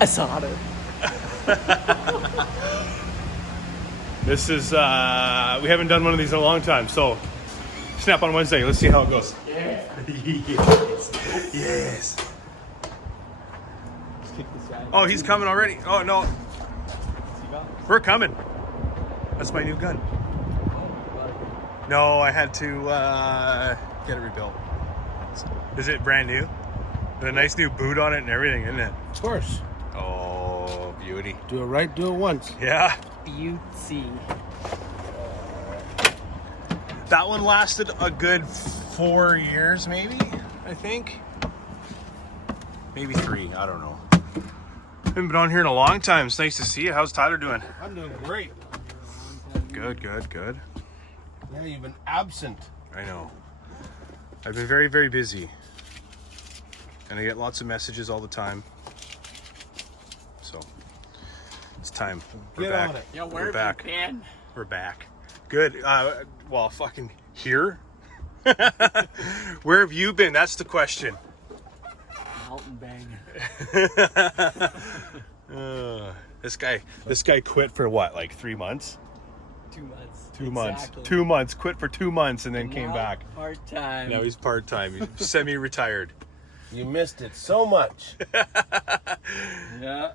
I saw it. This is, we haven't done one of these in a long time, so snap on Wednesday. Let's see how it goes. Yeah. Yes. Yes. Just kick this guy. Oh, he's coming already. Oh, no. We're coming. That's my new gun. No, I had to get it rebuilt. Is it brand new? With a nice new boot on it and everything, isn't it? Of course. Oh, beauty. Do it right, do it once. Yeah. Beauty. That one lasted a good 4 years, maybe, I think. Maybe 3, I don't know. Haven't been on here in a long time. It's nice to see you. How's Tyler doing? I'm doing great. Good, good, good. Yeah, you've been absent. I know. I've been very, very busy. And I get lots of messages all the time. So, it's time. We're Get back. on it. Yeah, where We're have back. you been? We're back. Good. Well, fucking here. Where have you been? That's the question. Mountain banging. This guy quit for what, like 3 months? 2 months. 2 months. Exactly. 2 months. Quit for 2 months and then came Now, back. Part-time. Now he's part-time. He's semi-retired. You missed it so much. Yeah.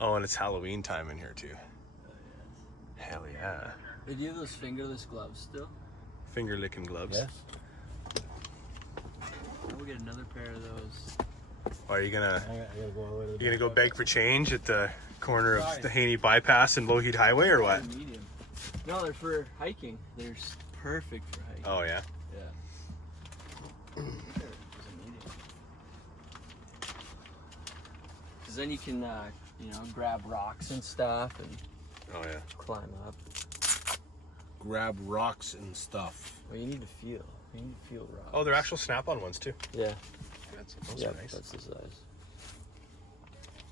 Oh, and it's Halloween time in here too. Hell yeah. They do those fingerless gloves still? Finger licking gloves. Yes. We'll get another pair of those. Are you gonna I gotta go all the way to the you gonna go beg for change at the corner of Sorry. the Haney Bypass and Lougheed Highway or what? Medium. No, they're for hiking. They're perfect for hiking. Oh yeah. Yeah. Because then you can, grab rocks and stuff and Oh yeah. climb up. grab rocks and stuff. Well, you need to feel. You need to feel rocks. Oh, they're actual snap-on ones too. Yeah. Those Yeah, are nice. that's the size.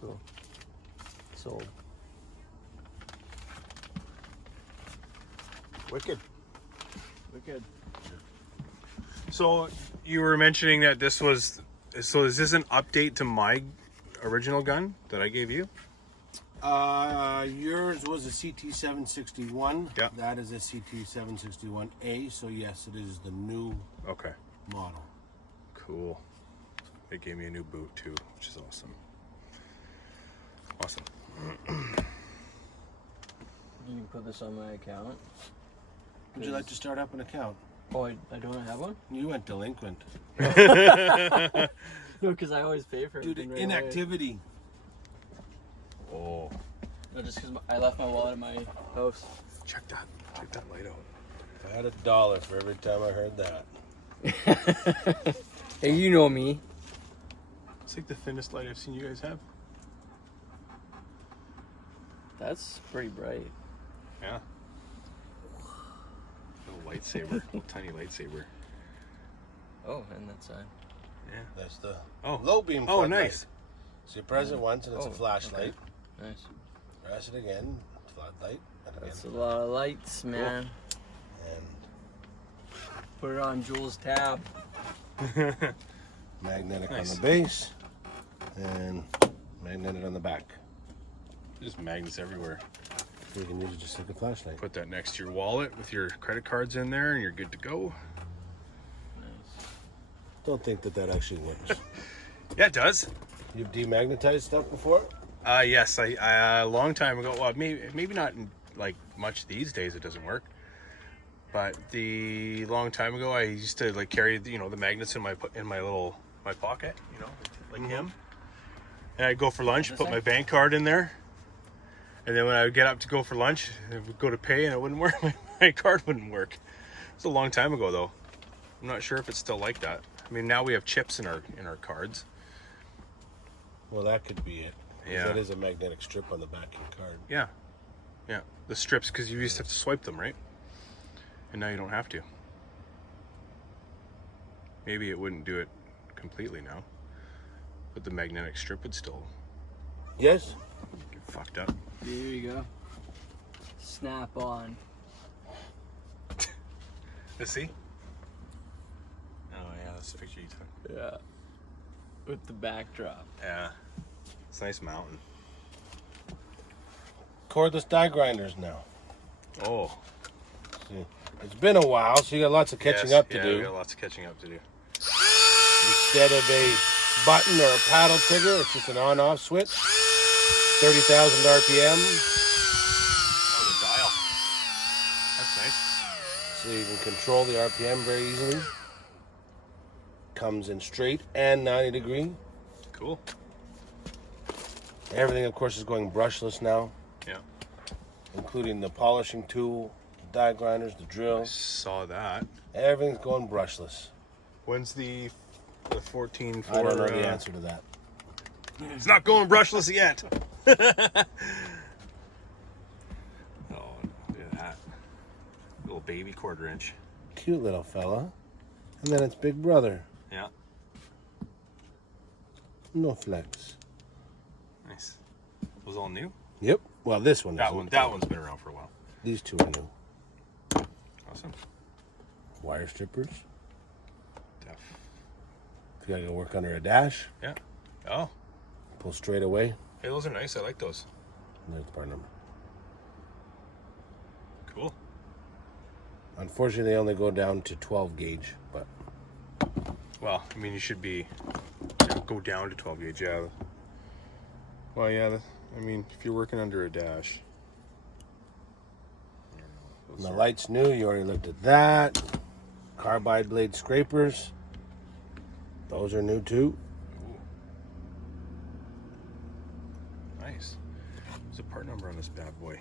Cool. Sold. Wicked. Wicked. So you were mentioning that this was. So is this an update to my original gun that I gave you? Yours was a CT761. Yeah. That is a CT761A. So yes, it is the new Okay. model. Cool. They gave me a new boot too, which is awesome. Awesome. You can put this on my account. Would you like to start up an account? Oh, I don't have one? You went delinquent. No, because I always pay for Dude, everything right inactivity. Oh, away. No, just because I left my wallet at my house. check that light out. I had $1 for every time I heard that. Hey, you know me. It's like the thinnest light I've seen you guys have. That's pretty bright. Yeah. Little lightsaber, little tiny lightsaber. Oh, and that side. Yeah. That's the Oh. low beam. Oh, floodlight. nice. So you press it once and it's Oh, a flashlight. okay. Nice. Press it again, floodlight. And again, That's a lot of lights, man. and Put it on Jules' tab. magnetic Nice. on the base and magnetic on the back. Just magnets everywhere. You can use it just like a flashlight. Put that next to your wallet with your credit cards in there, and you're good to go. Nice. Don't think that that actually works. Yeah, it does. You've demagnetized stuff before? Yes, I a long time ago. Well, maybe not in, like much these days. It doesn't work. But the long time ago, I used to like carry the magnets in my pocket, like him. And I'd go for lunch, put my bank card in there, and then when I would get up to go for lunch, I would go to pay, and it wouldn't work. My card wouldn't work. It was a long time ago, though. I'm not sure if it's still like that. I mean, now we have chips in our cards. Well, that could be it. 'Cause Yeah. That is a magnetic strip on the back of your card. Yeah, the strips, because you used to have to swipe them, right? And now you don't have to. Maybe it wouldn't do it completely now, but the magnetic strip would still Yes? get fucked up. There you go. Snap on. Let's see. Oh yeah, that's the picture you took. Yeah. With the backdrop. Yeah. It's a nice mountain. Cordless Die Grinders now. Oh. See, it's been a while, so you got lots of catching up to We do. got lots of catching up to do. Instead of a button or a paddle trigger, it's just an on-off switch. 30,000 RPM. Oh, the dial. That's nice. So you can control the RPM very easily. Comes in straight and 90 degree. Cool. Everything, of course, is going brushless now, Yeah. including the polishing tool, die grinders, the I drill. saw that. Everything's going brushless. When's the 14 for? I don't know the answer to that. It's not going brushless yet. Oh, look at that. Little baby quarter inch. Cute little fella. And then it's big brother. Yeah. No flex. Nice. Was all new? Yep. Well, this one. That isn't. one. That one's been around for a while. These two are new. Awesome. Wire strippers. Def. If you gotta go work under a dash, Yeah. Oh. pull straight away. Hey, those are nice. I like those. And there's the part number. Cool. Unfortunately, they only go down to 12 gauge, but Well, I mean, you should be go down to 12 gauge. Yeah. Well, yeah. I mean, if you're working under a dash. and the light's new. You already looked at that. Carbide blade scrapers. Those are new too. Ooh. Nice. There's a part number on this bad boy.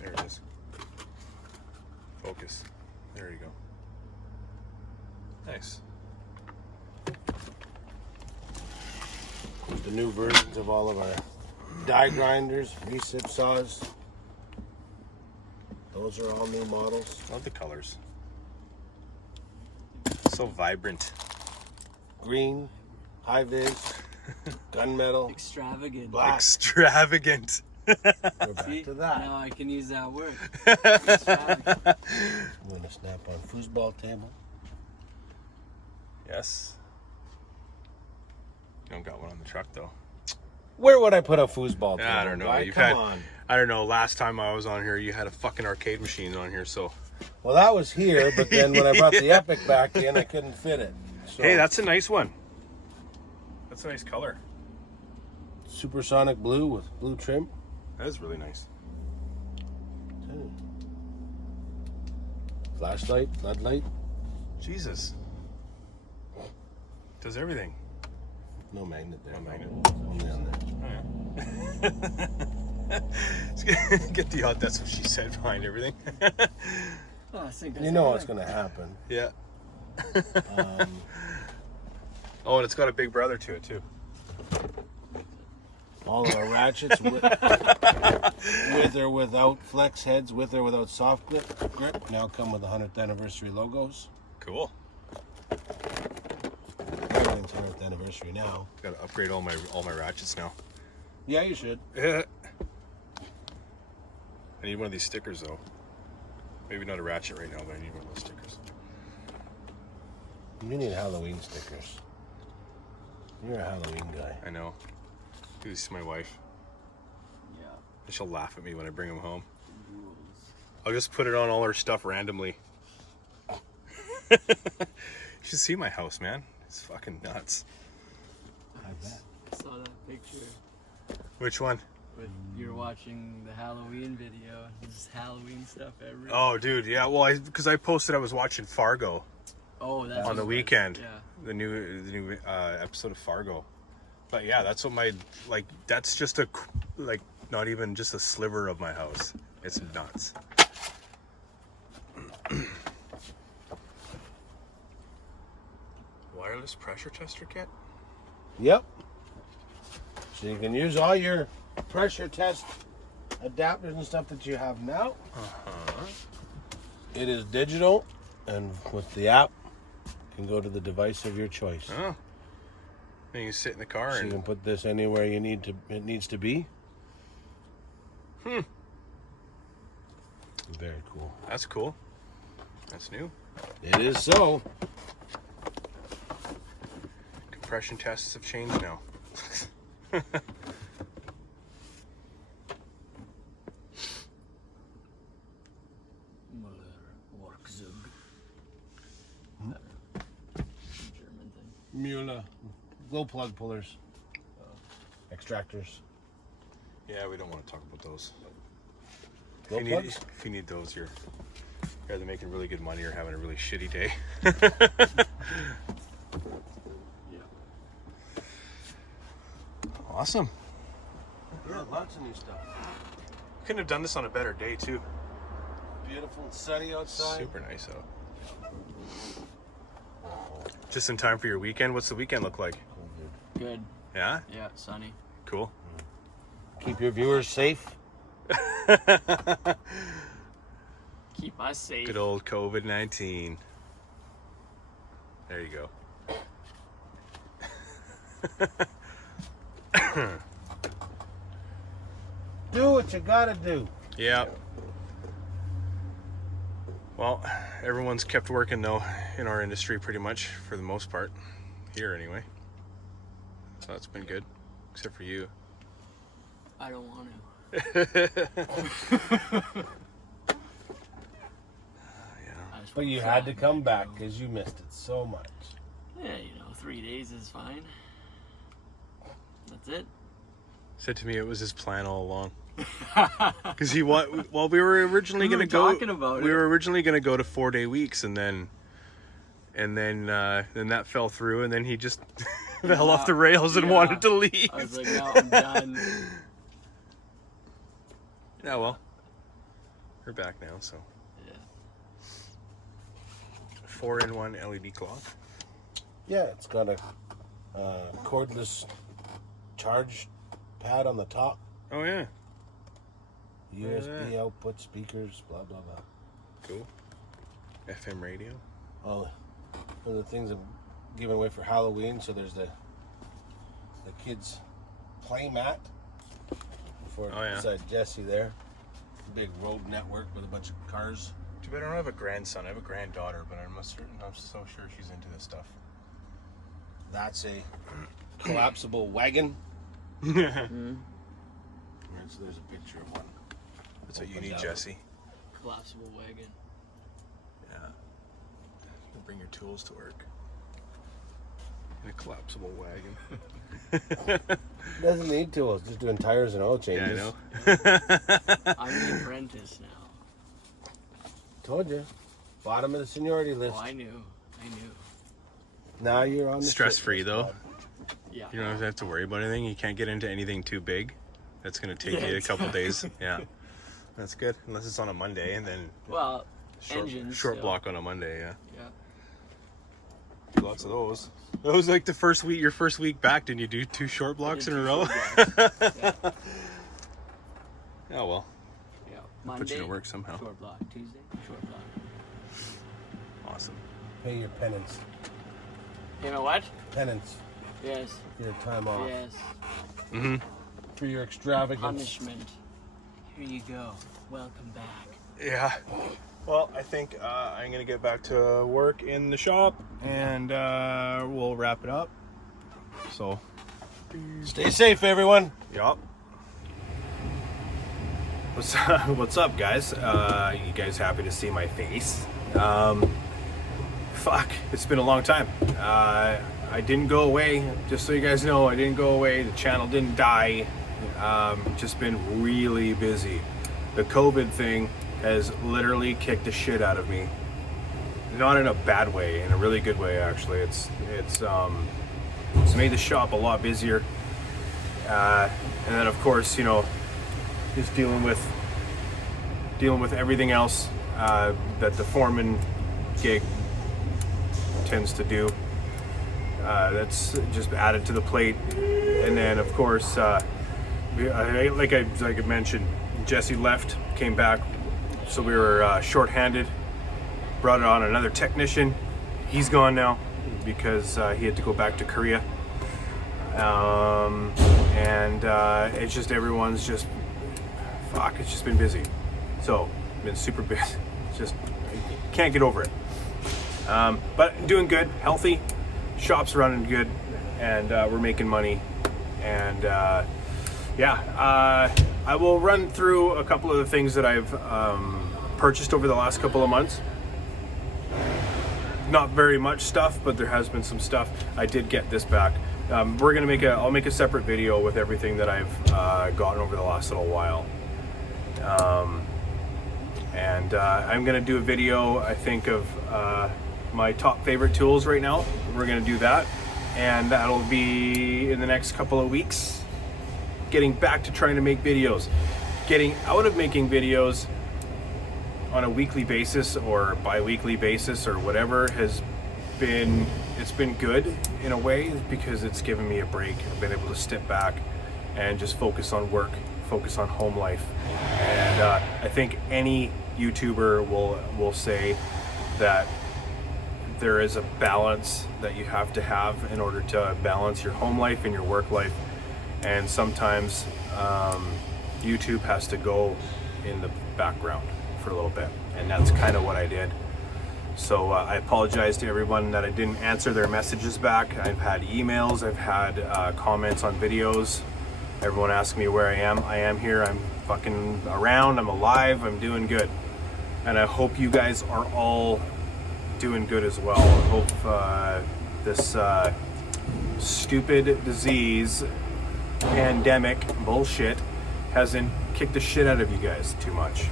There it is. Focus. There you go. Nice. The new versions of all of our die grinders, recip saws. Those are all new models. Love the colors. So vibrant. Green, high vis, gunmetal, Extravagant. black. Extravagant. We're back See? to that. Now I can use that word. Extravagant. I'm going to snap on foosball table. Yes. You don't got one on the truck though. Where would I put a foosball table? Yeah, I don't know. Guy? You've Come had, on. I don't know. Last time I was on here, you had a fucking arcade machine on here. So Well, that was here, but then when I brought the Epic back in, I couldn't fit it. So, hey, that's a nice one. That's a nice color. supersonic blue with blue trim. That is really nice. Flashlight, floodlight. Jesus. Does everything. No magnet there. No magnet. Only on there. Get the odd. That's what she said behind everything. Oh, I think You know what's going to happen. Yeah. Um, Oh, and it's got a big brother to it too. all of our ratchets with or without flex heads, with or without soft grip, now come with the 100th anniversary logos. Cool. Everything's 100th anniversary now. Got to upgrade all my ratchets now. Yeah, you should. I need one of these stickers though. Maybe not a ratchet right now, but I need one of those stickers. You need Halloween stickers. You're a Halloween guy. I know. This is my wife. Yeah. And she'll laugh at me when I bring them home. Rules. I'll just put it on all her stuff randomly. You should see my house, man. It's fucking nuts. I bet. I saw that picture Which one? with you're watching the Halloween video. There's Halloween stuff everywhere. Oh, dude, yeah. Well, because I posted I was watching Fargo Oh, that's on the what it was. weekend. Yeah. The new episode of Fargo. But yeah, that's what that's just not even just a sliver of my house. It's nuts. Wireless pressure tester kit? Yep. So you can use all your pressure test adapters and stuff that you have now. It is digital, and with the app, you can go to the device of your choice. Oh. Then you sit in the car So you and can put this anywhere it needs to be. Very cool. that's cool. That's new. It is so. impression tests have changed now. German thing. Müller. Glow plug pullers. Extractors. Yeah, we don't want to talk about those. Glow If plugs? you need those, you're either making really good money or having a really shitty day. Yeah. Awesome. Yeah, lots of new stuff. Couldn't have done this on a better day too. Beautiful and sunny outside. Super nice out. Just in time for your weekend. What's the weekend look like? Good. Yeah? Yeah, sunny. Cool. Keep your viewers safe. Keep us safe. Good old COVID-19. There you go. Do what you gotta do. Yeah. Well, everyone's kept working though in our industry pretty much for the most part. Here anyway. So that's been good. Except for you. I don't want to. But you had to come back because you missed it so much. Yeah, 3 days is fine. That's it. Said to me it was his plan all along. Because we were originally We were gonna go. talking about we it. were originally gonna go to 4-day weeks, and then that fell through, and then he just fell off the rails and Yeah. wanted to leave. I was like, no, I'm done. Yeah, well, we're back now, so Yeah. 4-in-1 LED clock. Yeah, it's got a cordless charge pad on the top. Oh yeah, USB output, speakers, blah, blah, blah. cool. FM radio. Oh, one of the things I'm giving away for Halloween, so there's the kids' play mat for beside Jesse there. Big road network with a bunch of cars. Too bad I don't have a grandson. I have a granddaughter, but I'm so sure she's into this stuff. That's a collapsible wagon. Mm-hmm. And so there's a picture of one. That's what you Opens need, out. Jesse. Collapsible wagon. Yeah. Bring your tools to work. In a collapsible wagon. Doesn't need tools, just doing tires and oil changes. Yeah, I know. I'm the apprentice now. Told you. Bottom of the seniority list. Oh, I knew. Now you're on the Stress-free, shit list, though. bud. Yeah. You don't have to worry about anything. You can't get into anything too big. That's going to take you a couple days. Yeah. That's good. Unless it's on a Monday, and then Well, engines. short still. block on a Monday, yeah. Yeah. Lots of those. That was like your first week back. Didn't you do 2 short blocks in a row? Yeah. Oh, well. Yeah. Put Monday, you to work somehow. short block. Tuesday, short block. Awesome. Pay your penance. You know what? Penance Yes. for your time off. Yes. Mm-hmm. For your extravagance. Punishment. Here you go. Welcome back. Yeah. Well, I think I'm going to get back to work in the shop, and we'll wrap it up. So, Stay safe, everyone. yup. What's up, guys? You guys happy to see my face? Fuck, it's been a long time. I didn't go away. Just so you guys know, I didn't go away. The channel didn't die. Just been really busy. The COVID thing has literally kicked the shit out of me. Not in a bad way, in a really good way actually. It's made the shop a lot busier. And then of course, just dealing with everything else that the foreman gig tends to do. That's just added to the plate. And then of course, like I mentioned, Jesse left, came back, so we were short-handed. Brought on another technician. He's gone now because he had to go back to Korea. And it's just everyone's just it's just been busy. So been super busy. Just can't get over it. But doing good, healthy. Shop's running good, and we're making money. And yeah, I will run through a couple of the things that I've purchased over the last couple of months. Not very much stuff, but there has been some stuff. I did get this back. We're gonna I'll make a separate video with everything that I've gotten over the last little while. I'm gonna do a video, I think, of my top favorite tools right now. We're gonna do that, and that'll be in the next couple of weeks. Getting back to trying to make videos. Getting out of making videos on a weekly basis or bi-weekly basis or whatever it's been good in a way, because it's given me a break. I've been able to step back and just focus on work, focus on home life. And I think any YouTuber will say that there is a balance that you have to have in order to balance your home life and your work life. And sometimes YouTube has to go in the background for a little bit, and that's kind of what I did. So I apologize to everyone that I didn't answer their messages back. I've had emails, I've had comments on videos. Everyone asking me where I am. I am here, I'm fucking around, I'm alive, I'm doing good. And I hope you guys are all doing good as well. I hope this stupid disease, pandemic bullshit hasn't kicked the shit out of you guys too much.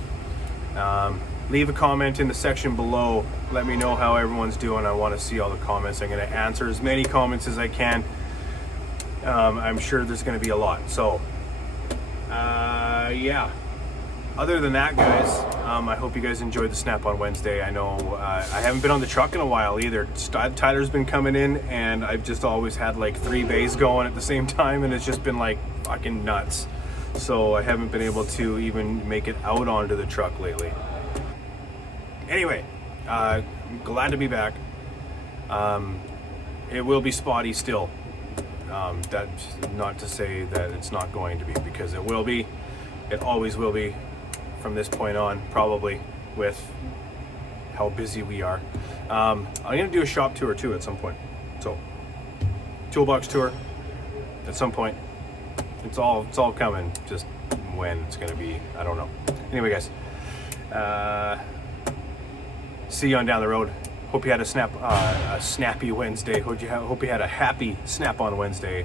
Leave a comment in the section below. Let me know how everyone's doing. I want to see all the comments. I'm going to answer as many comments as I can. I'm sure there's going to be a lot. So, yeah. Other than that, guys, I hope you guys enjoyed the Snap on Wednesday. I know I haven't been on the truck in a while either. Tyler's been coming in, and I've just always had like 3 bays going at the same time, and it's just been like fucking nuts. So I haven't been able to even make it out onto the truck lately. Anyway, I'm glad to be back. It will be spotty still. That's not to say that it's not going to be, because it will be. It always will be from this point on, probably, with how busy we are. I'm going to do a shop tour too at some point. So, toolbox tour at some point. It's all coming. Just when it's going to be, I don't know. Anyway, guys. See you on down the road. Hope you had a snappy Wednesday. Hope you had a happy Snap on Wednesday.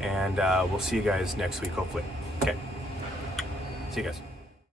And we'll see you guys next week, hopefully. Okay. See you guys.